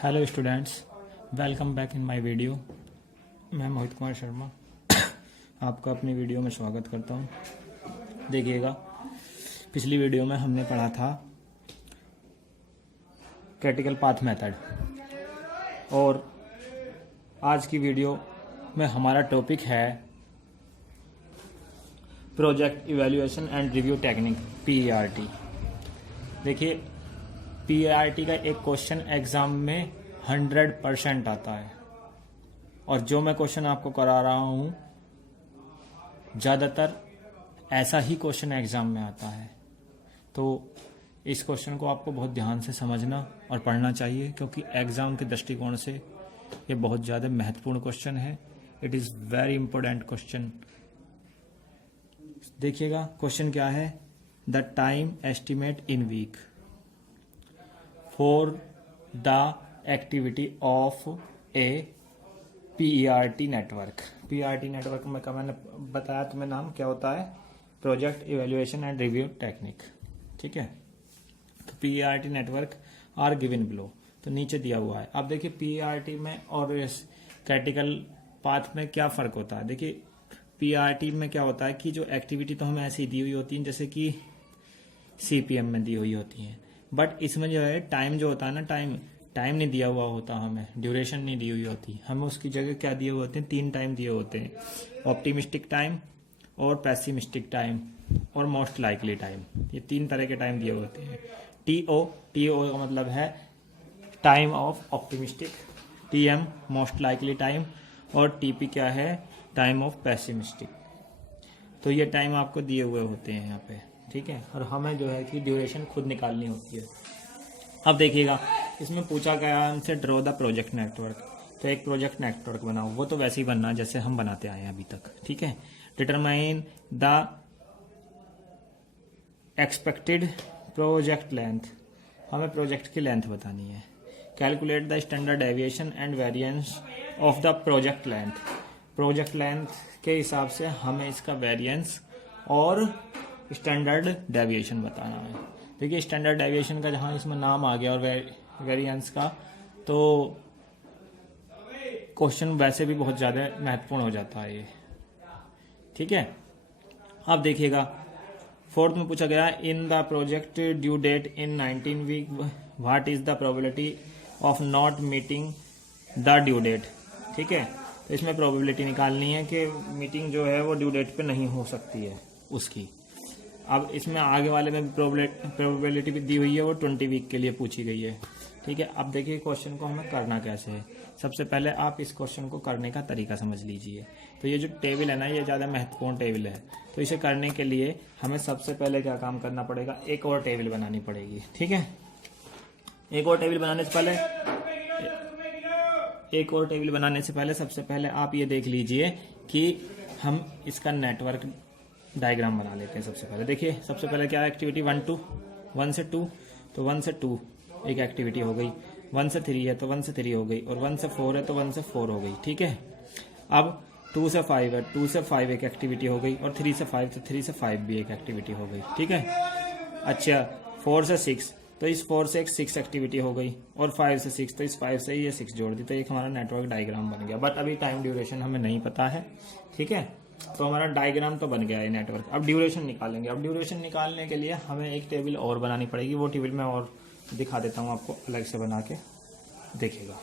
Hello students, welcome back in my video. मैं मोहित कुमार शर्मा आपका अपनी वीडियो में स्वागत करता हूं। देखिएगा, पिछली वीडियो में हमने पढ़ा था क्रिटिकल पाथ मेथड और आज की वीडियो में हमारा टॉपिक है project evaluation and review technique PERT। देखिए, PERT का एक क्वेश्चन एग्जाम में 100% आता है और जो मैं क्वेश्चन आपको करा रहा हूं ज़्यादातर ऐसा ही क्वेश्चन एग्जाम में आता है। तो इस क्वेश्चन को आपको बहुत ध्यान से समझना और पढ़ना चाहिए, क्योंकि एग्जाम के दृष्टिकोण से ये बहुत ज़्यादा महत्वपूर्ण क्वेश्चन है। It is very important question. देखिएगा, क्वेश्चन क्या है। The time estimate in week for the activity of a PERT network। PERT network में का मैंने बताया तुम्हें नाम क्या होता है, project evaluation and review technique. ठीक है, तो PERT network are given below, तो नीचे दिया हुआ है। अब देखिए, PERT में और क्रिटिकल पाथ में क्या फर्क होता है। देखिए, PERT में क्या होता है कि जो एक्टिविटी तो हमें ऐसी दी हुई होती है जैसे कि CPM में दी हुई होती है, बट इसमें जो है टाइम जो होता है ना, टाइम नहीं दिया हुआ होता, हमें ड्यूरेशन नहीं दी हुई होती। हमें उसकी जगह क्या दिए हुए होते हैं, 3 टाइम दिए होते हैं, ऑप्टिमिस्टिक टाइम और पेसिमिस्टिक टाइम और मोस्ट लाइकली टाइम। ये 3 तरह के टाइम दिए हुए होते हैं। TO का मतलब है time of optimistic, TM most likely time और TP क्या है, टाइम ऑफ पेसिमिस्टिक। तो ये टाइम आपको दिए हुए होते हैं यहाँ पे। ठीक है, और हमें जो है कि ड्यूरेशन खुद निकालनी होती है। अब देखिएगा, इसमें पूछा गया हमसे ड्रॉ द प्रोजेक्ट नेटवर्क। तो एक प्रोजेक्ट नेटवर्क बनाओ, वो तो वैसे ही बनना जैसे हम बनाते आए हैं अभी तक। ठीक है, determine the expected project length, हमें प्रोजेक्ट की लेंथ बतानी है। Calculate the standard deviation and variance of the project length, project length के हिसाब से हमें इसका वेरिएंस और स्टैंडर्ड डेविएशन बताना है। देखिए, स्टैंडर्ड डेविएशन का जहाँ इसमें नाम आ गया और वेरिएंस का, तो क्वेश्चन वैसे भी बहुत ज़्यादा महत्वपूर्ण हो जाता है ये। ठीक है, अब देखिएगा, 4th में पूछा गया, in the project due date in 19 week what is the probability of not meeting the due date. ठीक है, तो इसमें प्रोबेबिलिटी निकालनी है कि मीटिंग जो है वो ड्यू डेट पे नहीं हो सकती है उसकी। अब इसमें आगे वाले में प्रोबेबिलिटी भी दी हुई है, वो 20 वीक के लिए पूछी गई है। ठीक है, अब देखिए क्वेश्चन को हमें करना कैसे है। सबसे पहले आप इस क्वेश्चन को करने का तरीका समझ लीजिए। तो ये जो टेबल है ना, ये ज़्यादा महत्वपूर्ण टेबल है। तो इसे करने के लिए हमें सबसे पहले क्या काम करना पड़ेगा, एक और टेबल बनानी पड़ेगी। ठीक है, एक और टेबल बनाने से पहले सबसे पहले आप ये देख लीजिए कि हम इसका नेटवर्क डायग्राम बना लेते हैं। सबसे पहले देखिए, सबसे पहले क्या है, एक्टिविटी 1 से 2, तो 1 से 2 एक एक्टिविटी हो गई, 1 से 3 है तो 1 से 3 हो गई, और 1 से 4 है तो 1 से 4 हो गई। ठीक है, अब 2 से 5 है, 2 से 5 एक एक्टिविटी हो गई, और 3 से 5 तो 3 से 5 भी एक एक्टिविटी हो गई। ठीक है, अच्छा 4 से 6, तो इस 4 से एक 6 एक्टिविटी हो गई, और 5 से 6, तो इस 5 से ये 6 जोड़ दी, तो एक हमारा नेटवर्क डायग्राम बन गया। बट अभी टाइम ड्यूरेशन हमें नहीं पता है। ठीक है, तो हमारा डायग्राम तो बन गया है नेटवर्क। अब ड्यूरेशन निकालेंगे। अब ड्यूरेशन निकालने के लिए हमें एक टेबल और बनानी पड़ेगी। वो टेबल मैं और दिखा देता हूँ आपको अलग से बना के, देखिएगा।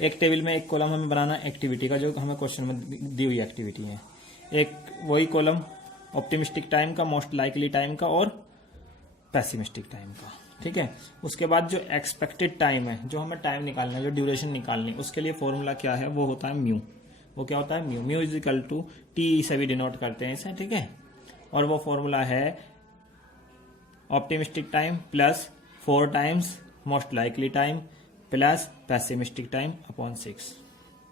एक टेबल में एक कॉलम हमें बनाना एक्टिविटी का, जो हमें क्वेश्चन में दी हुई एक्टिविटी है। एक वही कॉलम ऑप्टिमिस्टिक टाइम का, मोस्ट लाइकली टाइम का और पेसिमिस्टिक टाइम का। ठीक है, उसके बाद जो एक्सपेक्टेड टाइम है, जो हमें टाइम निकालना है, जो ड्यूरेशन निकालनी, उसके लिए फॉर्मूला क्या है, वो होता है म्यू। वो क्या होता है, mu is equal to T से भी डिनोट करते हैं इसे। ठीक है, और वो फॉर्मूला है optimistic time plus 4 times most likely time plus pessimistic time upon 6।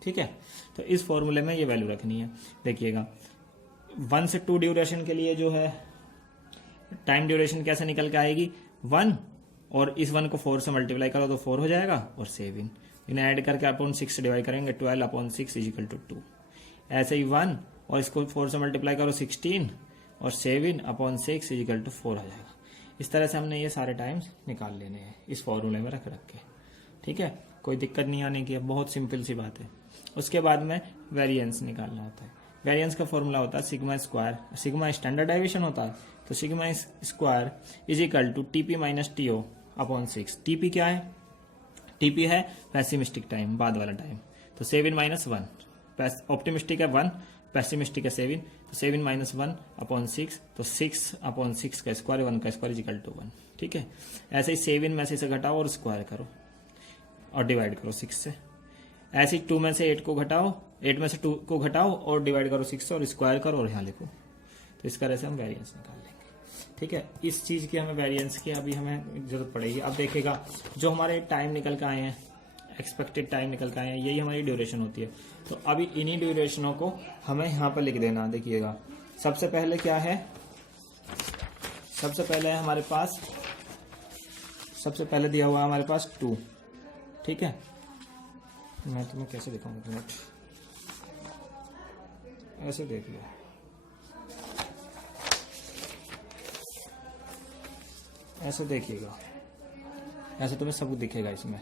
ठीक है, तो इस फॉर्मूले में ये वैल्यू रखनी है। देखिएगा, 1 से 2 ड्यूरेशन के लिए जो है टाइम ड्यूरेशन कैसे निकल के आएगी, 1 और इस 1 को 4 से मल्टीप्लाई करो तो 4 हो जाएगा, और 7 इन्हें ऐड करके अपॉन 6 से डिवाइड करेंगे, 12 अपॉन 6 इज इक्वल टू 2। ऐसे ही 1 और इसको 4 से मल्टीप्लाई करो 16, और 7 अपॉन 6 इज इक्वल टू 4 आ जाएगा। इस तरह से हमने ये सारे टाइम्स निकाल लेने हैं इस फॉर्मूले में रख के। ठीक है, कोई दिक्कत नहीं आने की है, बहुत सिंपल सी बात है। उसके बाद में वेरिएंस निकालना होता है। वेरिएंस का फॉर्मूला होता है sigma square, sigma standard deviation होता है, तो sigma square is equal to TP minus TO upon 6। TP क्या है? टीपी है पेसिमिस्टिक टाइम, बाद वाला टाइम, तो 7 माइनस 1, ऑप्टिमिस्टिक है 1, पेसिमिस्टिक है 7, तो 7 माइनस 1 अपॉन 6, तो 6 अपॉन 6 का स्क्वायर, 1 का स्क्वायर इजिकल टू 1। ठीक है, ऐसे ही 7 में से इसे घटाओ और स्क्वायर करो और डिवाइड करो 6 से। ऐसे ही 2 में से 8 को घटाओ, 8 में से 2 को घटाओ और डिवाइड करो 6 से और स्क्वायर करो और यहाँ लिखो। तो इस तरह से हम वेरिएंस निकाल लेंगे। ठीक है, इस चीज की हमें वेरिएंस की अभी हमें जरूरत पड़ेगी। अब देखिएगा जो हमारे टाइम निकल के आए हैं, एक्सपेक्टेड टाइम निकल के आए हैं, यही हमारी ड्यूरेशन होती है। तो अभी इन्हीं ड्यूरेशनों को हमें यहाँ पर लिख देना। देखिएगा सबसे पहले क्या है, सबसे पहले है हमारे पास, सबसे पहले दिया हुआ है हमारे पास 2। ठीक है, मैं तुम्हें कैसे दिखाऊंगा, मिनट ऐसे देख लो। ऐसे देखिएगा, ऐसे तुम्हें सब दिखेगा इसमें।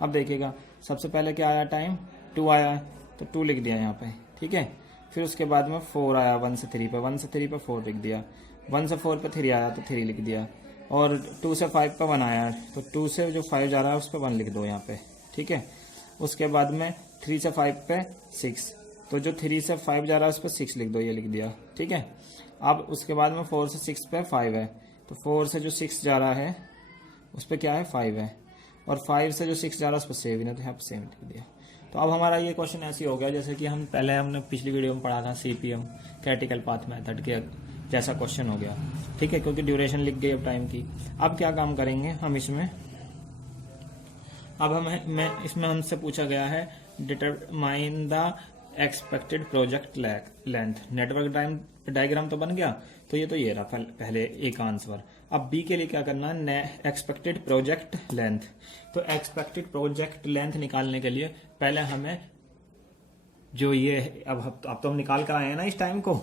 अब देखिएगा सबसे पहले क्या आया, टाइम 2 आया, तो 2 लिख दिया यहाँ पे। ठीक है, फिर उसके बाद में 4 आया 1 से 3 पे, 1 से 3 पे 4 लिख दिया, 1 से 4 पे 3 आया तो 3 लिख दिया, और 2 से 5 पे 1 आया, तो 2 से जो 5 जा रहा है उस पर 1 लिख दो यहाँ पे। ठीक है, उसके बाद में 3 से 5 पे 6, तो जो 3 से 5 जा रहा है उस पर 6 लिख दो, ये लिख दिया। ठीक है, अब उसके बाद में 4 से 6 पे 5 है, तो 4 से जो 6 जा रहा है उस पर क्या है 5 है, और 5 से जो 6 जा रहा है उस पर 7 है, तो यहाँ पर 7 लिख दिया। तो अब हमारा ये क्वेश्चन ऐसे हो गया जैसे कि हम पहले हमने पिछली वीडियो में पढ़ा था CPM क्रिटिकल पाथ मेथड के जैसा क्वेश्चन हो गया। ठीक है, क्योंकि ड्यूरेशन लिख गई अब टाइम की। अब क्या काम करेंगे हम इसमें, अब इसमें हमसे पूछा गया है determine the expected project length. Network diagram तो बन गया, तो ये रहा पहले एक आंसर। अब बी के लिए क्या करना है, एक्सपेक्टेड प्रोजेक्ट लेंथ। तो एक्सपेक्टेड प्रोजेक्ट लेंथ निकालने के लिए पहले हमें जो ये अब तो हम निकाल कर आए हैं ना इस टाइम को,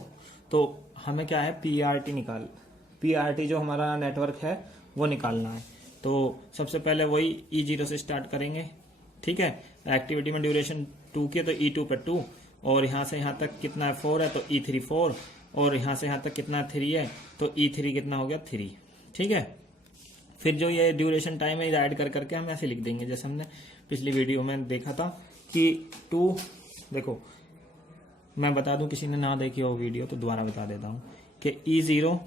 तो हमें क्या है पीआरटी जो हमारा नेटवर्क है वो निकालना है। तो सबसे पहले वही E0 से स्टार्ट करेंगे। ठीक है, एक्टिविटी में ड्यूरेशन 2 की, तो E2 पे 2, और यहाँ से यहाँ तक कितना है 4 है, तो E3 4, और यहाँ से यहाँ तक कितना 3 है, तो E3 कितना हो गया 3। ठीक है, फिर जो ये ड्यूरेशन टाइम है ऐड कर करके हम ऐसे लिख देंगे जैसे हमने पिछली वीडियो में देखा था कि 2, देखो मैं बता दूं किसी ने ना देखी हो वीडियो तो दोबारा बता देता हूँ कि E0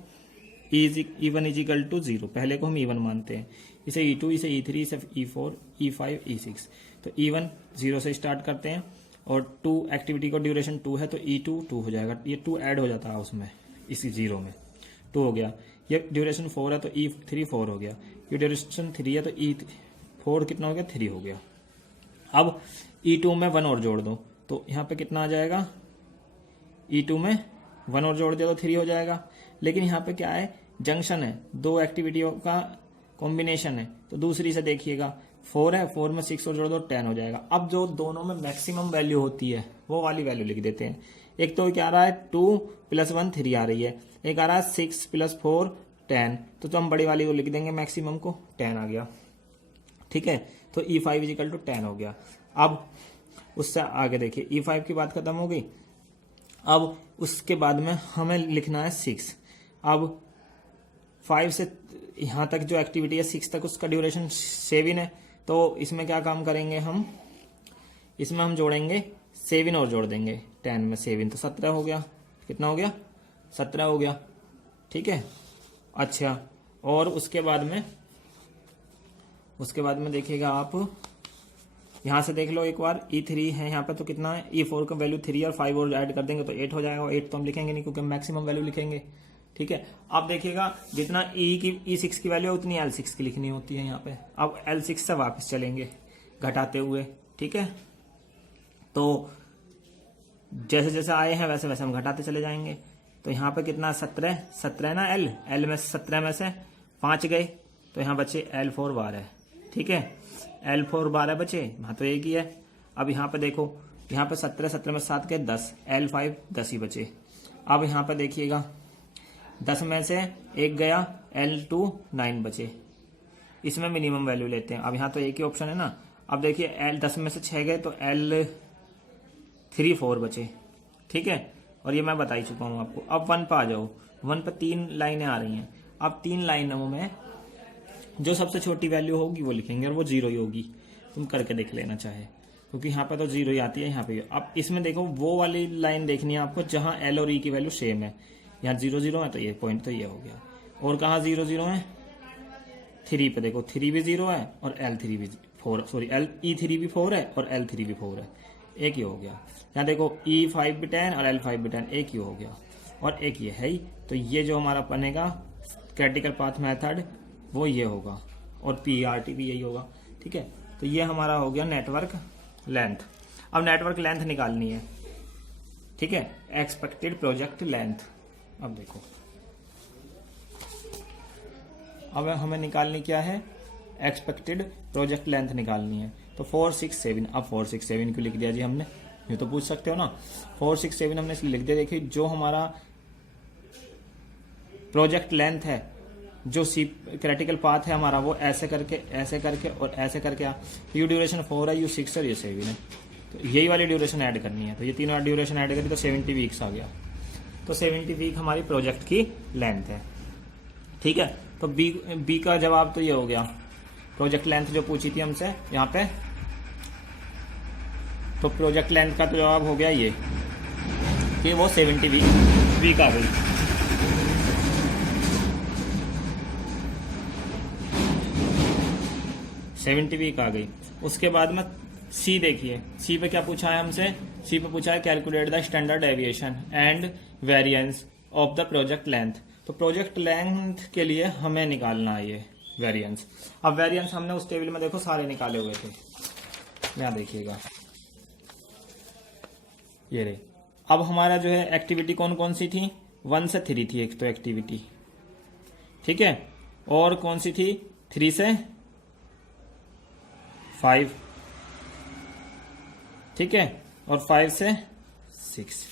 E1 is equal to 0, पहले को हम E1 मानते हैं, इसे E2, इसे E3, इसे E4, E5, E6। तो E1 0 से स्टार्ट करते हैं, और 2 एक्टिविटी को ड्यूरेशन 2 है, तो E2 2 हो जाएगा, ये 2 ऐड हो जाता है उसमें, इसी 0 में 2 हो गया। ये ड्यूरेशन 4 है तो E3 4 हो गया, ये ड्यूरेशन 3 है तो E4 कितना हो गया 3 हो गया। अब E2 में 1 और जोड़ दो, तो यहाँ पे कितना आ जाएगा, E2 में 1 और जोड़ दिया तो 3 हो जाएगा। लेकिन यहाँ पे क्या है, जंक्शन है, 2 एक्टिविटियों का कॉम्बिनेशन है, तो दूसरी से देखिएगा 4 है, 4 में 6 और जोड़ दो 10 हो जाएगा। अब जो दोनों में मैक्सिमम वैल्यू होती है वो वाली वैल्यू लिख देते हैं। एक तो क्या आ रहा है 2 + 1 3 आ रही है, एक आ रहा है 6 + 4 10, तो हम बड़ी वाली को लिख देंगे मैक्सिमम को, 10 आ गया। ठीक है, तो E5 = 10 हो गया। अब उससे आगे देखिए E5 की बात खत्म हो गई। अब उसके बाद में हमें लिखना है 6। अब 5 से यहाँ तक जो एक्टिविटी है 6 तक उसका ड्यूरेशन 7 है, तो इसमें क्या काम करेंगे हम, इसमें हम जोड़ेंगे 7 और जोड़ देंगे 10 में 7, तो 17 हो गया। कितना हो गया 17 हो गया। ठीक है, अच्छा, और उसके बाद में देखिएगा आप यहाँ से देख लो एक बार, E3 है यहाँ पे, तो कितना है E4 का वैल्यू 3 और 5 और ऐड कर देंगे तो 8 हो जाएगा। 8 तो हम लिखेंगे नहीं क्योंकि मैक्सिमम वैल्यू लिखेंगे। ठीक है, अब देखिएगा जितना E6 की वैल्यू है उतनी L6 की लिखनी होती है यहाँ पे। अब L6 से वापस चलेंगे घटाते हुए। ठीक है, तो जैसे जैसे आए हैं वैसे वैसे हम घटाते चले जाएंगे। तो यहाँ पे कितना 17 ना, L में 17 में से 5 गए, तो यहाँ बचे L4 12। ठीक है, L4 12 बचे, हाँ तो एक ही है। अब यहाँ पे देखो, यहाँ पे 17 में 7 गए 10, L5 10 ही बचे। अब यहाँ पे देखिएगा 10 में से एक गया, L2 9 बचे। इसमें मिनिमम वैल्यू लेते हैं। अब यहाँ तो एक ही ऑप्शन है ना। अब देखिए L 10 में से 6 गए तो L3 4 बचे, ठीक है, और ये मैं बता ही चुका हूँ आपको। अब 1 पे आ जाओ, 1 पे 3 लाइनें आ रही हैं। अब 3 लाइनों में जो सबसे छोटी वैल्यू होगी वो लिखेंगे और वो 0 ही होगी। तुम करके देख लेना चाहे, क्योंकि यहाँ पे तो 0 ही आती है, यहाँ पे। अब इसमें देखो वो वाली लाइन देखनी है आपको जहाँ L और E की वैल्यू सेम है। यहाँ 0 0 है तो ये पॉइंट तो ये हो गया। और कहाँ 0 0 है? 3 पे देखो, 3 भी 0 है और L3 भी 4, सॉरी E3 भी 4 है और L3 भी 4 है, एक ही हो गया। यहाँ देखो E5 भी 10 और L5 भी 10, एक ही हो गया, और एक ये है ही। तो ये जो हमारा बनेगा क्रिटिकल पाथ मेथड वो ये होगा, और PRT भी यही होगा, ठीक है। तो ये हमारा हो गया नेटवर्क लेंथ। अब नेटवर्क लेंथ निकालनी है, ठीक है, एक्सपेक्टेड प्रोजेक्ट लेंथ। अब देखो, अब हमें निकालनी क्या है? एक्सपेक्टेड प्रोजेक्ट लेंथ निकालनी है। तो 467, अब 467 क्यों लिख दिया जी हमने? ये तो पूछ सकते हो ना। 467 हमने इसलिए लिख दिया, देखिए जो हमारा प्रोजेक्ट लेंथ है, जो सी क्रिटिकल पाथ है हमारा, वो ऐसे करके और ऐसे करके यू ड्यूरेशन 4 है, यू 6 है, ये 7 है। तो यही वाली ड्यूरेशन ऐड करनी है। तो ये तीनों ड्यूरेशन ऐड करी तो 70 वीक्स आ गया। तो 70 वीक हमारी प्रोजेक्ट की लेंथ है, ठीक है। तो बी का जवाब तो ये हो गया। प्रोजेक्ट लेंथ जो पूछी थी हमसे यहाँ पे, तो प्रोजेक्ट लेंथ का तो जवाब हो गया ये कि वो 70 वीक आ गई। वीक आ गई। उसके बाद में सी देखिए, सी पे क्या पूछा है हमसे? सी पे पूछा है calculate the standard deviation and variance of the project length. तो प्रोजेक्ट लेंथ के लिए हमें निकालना है ये वेरिएंस। अब वेरिएंस हमने उस टेबल में देखो सारे निकाले हुए थे, यहाँ देखिएगा ये रहे। अब हमारा जो है एक्टिविटी कौन कौन सी थी? 1 से 3 थी एक तो एक्टिविटी, ठीक है, और कौन सी थी? 3 से 5, ठीक है, और 5 से 6।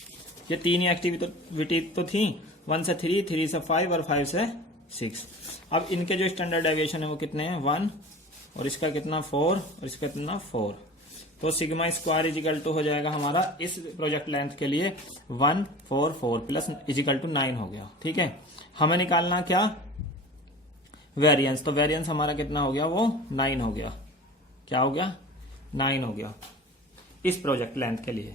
ये तीन ही एक्टिविटी तो थी, 1 से 3, 3 से 5 और 5 से 6। अब इनके जो स्टैंडर्ड डेविएशन है वो कितने हैं? 1, और इसका कितना 4, और इसका कितना 4। तो सिग्मा स्क्वायर इजिकल टू हो जाएगा हमारा इस प्रोजेक्ट लेंथ के लिए 1 4 4 प्लस इजिकल टू 9 हो गया, ठीक है। हमें निकालना क्या? वेरिएंस। तो वेरिएंस हमारा कितना हो गया? वो 9 हो गया। क्या हो गया? 9 हो गया इस प्रोजेक्ट लेंथ के लिए,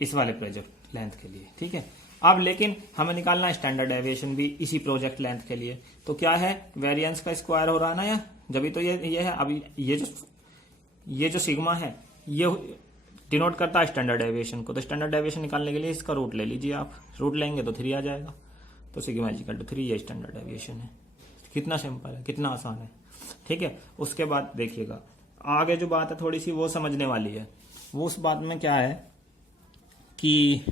इस वाले प्रोजेक्ट लेंथ के लिए, ठीक है। अब लेकिन हमें निकालना है स्टैंडर्ड डेविएशन भी इसी प्रोजेक्ट लेंथ के लिए। तो क्या है? वेरिएंस का स्क्वायर हो रहा है ना, या जब तो ये है। अभी ये जो सिग्मा है ये डिनोट करता है स्टैंडर्ड डेविएशन को। तो स्टैंडर्ड डेविएशन निकालने के लिए इसका रूट ले लीजिए आप, रूट लेंगे तो 3 आ जाएगा। तो सिग्मा इक्वल टू 3 ये स्टैंडर्ड डेविएशन है। कितना सिंपल है, कितना आसान है, ठीक है। उसके बाद देखिएगा आगे जो बात है थोड़ी सी वो समझने वाली है। वो उस बात में क्या है कि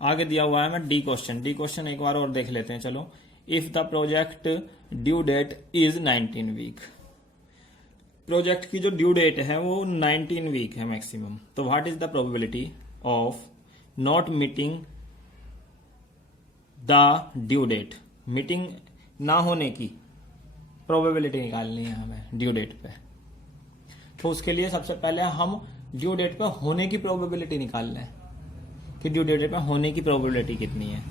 आगे दिया हुआ है मैं डी क्वेश्चन एक बार और देख लेते हैं। चलो, if the project due date is 19 week, project की जो ड्यू डेट है वो 19 वीक है मैक्सिमम। तो what is the probability of not meeting the due date? Meeting ना होने की प्रोबेबिलिटी निकालनी है हमें ड्यू डेट पे। तो उसके लिए सबसे पहले हम ड्यू डेट पे होने की प्रोबेबिलिटी निकाल लें कि ड्यू डेट पे होने की प्रोबेबिलिटी कितनी है,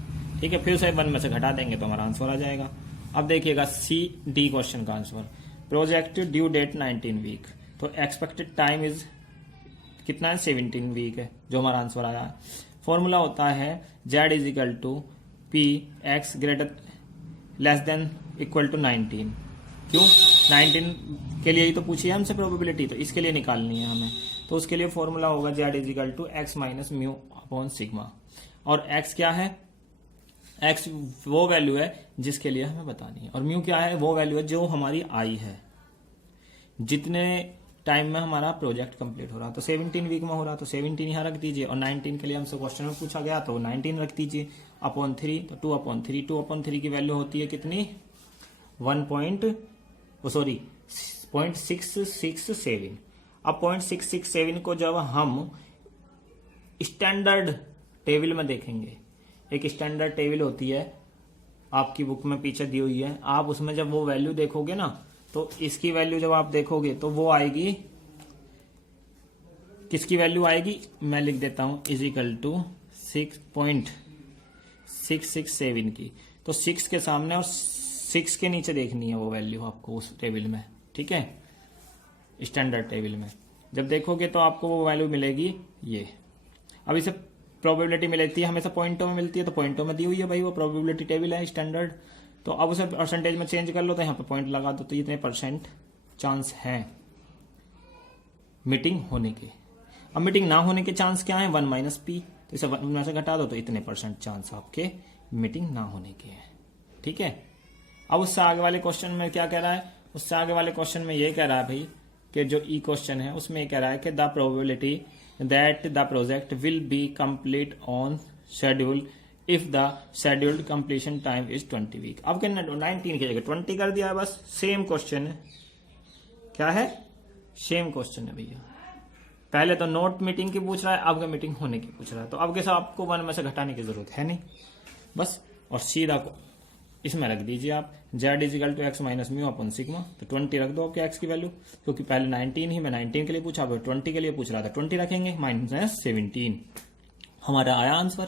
ठीक है। फिर उसे 1 में से घटा देंगे तो हमारा आंसर आ जाएगा। अब देखिएगा सी डी क्वेश्चन का answer, project due date 19 week, तो एक्सपेक्टेड टाइम इज कितना है? 17 वीक है जो हमारा आंसर आया है। फॉर्मूला होता है Z is equal to P X greater less than equal to 19। क्यों? 19 के लिए ही तो पूछी है हमसे प्रोबेबिलिटी, तो इसके लिए निकालनी है हमें। तो उसके लिए फॉर्मूला होगा Z is equal to X minus mu upon sigma. और एक्स क्या है? एक्स वो वैल्यू है जिसके लिए हमें बतानी है, और म्यू क्या है? वो वैल्यू है जो हमारी आई है, जितने टाइम में हमारा प्रोजेक्ट कंप्लीट हो रहा। तो 17 वीक में हो रहा तो 17 यहाँ रख दीजिए, और 19 के लिए हमसे क्वेश्चन में पूछा गया तो 19 रख दीजिए अपॉन 3। तो 2/3 की वैल्यू होती है कितनी? 0.667। अब 0.667 को जब हम स्टैंडर्ड टेबल में देखेंगे, एक स्टैंडर्ड टेबल होती है आपकी बुक में पीछे दी हुई है, आप उसमें जब वो वैल्यू देखोगे ना तो इसकी वैल्यू जब आप देखोगे तो वो आएगी, किसकी वैल्यू आएगी, मैं लिख देता हूं इजिकल टू 6.667 की। तो 6 के सामने और 6 के नीचे देखनी है वो वैल्यू आपको उस टेबल में, ठीक है, स्टैंडर्ड टेबल में। जब देखोगे तो आपको वो वैल्यू मिलेगी ये। अब इसे प्रोबेबिलिटी मिलती है, हमेशा पॉइंटों में मिलती है, तो पॉइंटों में दी हुई है भाई, वो प्रोबेबिलिटी टेबल है स्टैंडर्ड। तो अब उसे परसेंटेज में चेंज कर लो, तो यहाँ पे पॉइंट लगा दो, तो इतने परसेंट चांस है मीटिंग होने के। अब मीटिंग ना होने के चांस क्या है, 1 माइनस पी, तो इसे 1 में से घटा दो, तो इतने परसेंट चांस आपके मीटिंग ना होने के हैं, ठीक है। अब उससे आगे वाले क्वेश्चन में क्या कह रहा है, उससे आगे वाले क्वेश्चन में ये कह रहा है भाई कि जो ई क्वेश्चन है उसमें कह रहा है कि the probability that the project will be complete on schedule if the scheduled completion time is 20 week. अब क्या 19 की जगह 20 कर दिया है, बस सेम क्वेश्चन है। क्या है, सेम क्वेश्चन है भैया। पहले तो नोट मीटिंग की पूछ रहा है, अब मीटिंग होने की पूछ रहा है, तो अब कैसे आपको 1 में से घटाने की जरूरत है नहीं, बस। और सीधा इसमें रख दीजिए आप z is equal to X minus mu upon sigma, तो 20 रख दो आपके x की वैल्यू, क्योंकि पहले 19 ही, मैं 19 के लिए पूछा, अब 20 के लिए पूछ रहा था, 20 रखेंगे, माइनस 17 हमारा आया आंसर,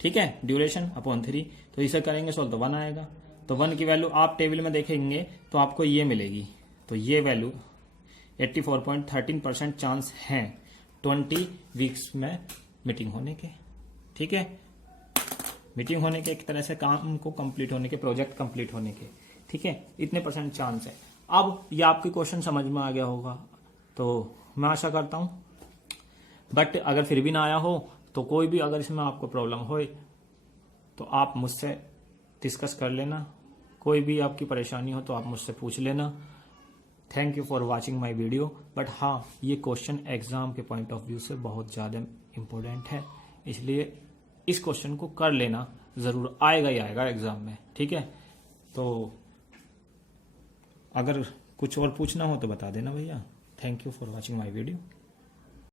ठीक है। ड्यूरेशन अपॉन 3, तो इसे करेंगे सोल्व तो 1 आएगा। तो 1 की वैल्यू आप टेबल में देखेंगे तो आपको ये मिलेगी, तो ये वैल्यू 84.13% चांस है 20 वीक्स में मीटिंग होने के, ठीक है। मीटिंग होने के, एक तरह से काम को कंप्लीट होने के, प्रोजेक्ट कंप्लीट होने के, ठीक है, इतने परसेंट चांस है। अब ये आपके क्वेश्चन समझ में आ गया होगा, तो मैं आशा करता हूं। बट अगर फिर भी ना आया हो तो कोई भी अगर इसमें आपको प्रॉब्लम हो तो आप मुझसे डिस्कस कर लेना, कोई भी आपकी परेशानी हो तो आप मुझसे पूछ लेना। Thank you for watching my video. But हाँ, ये क्वेश्चन एग्जाम के पॉइंट ऑफ व्यू से बहुत ज़्यादा इम्पोर्टेंट है, इसलिए इस क्वेश्चन को कर लेना, ज़रूर आएगा ही आएगा एग्जाम में, ठीक है। तो अगर कुछ और पूछना हो तो बता देना भैया। Thank you for watching my video.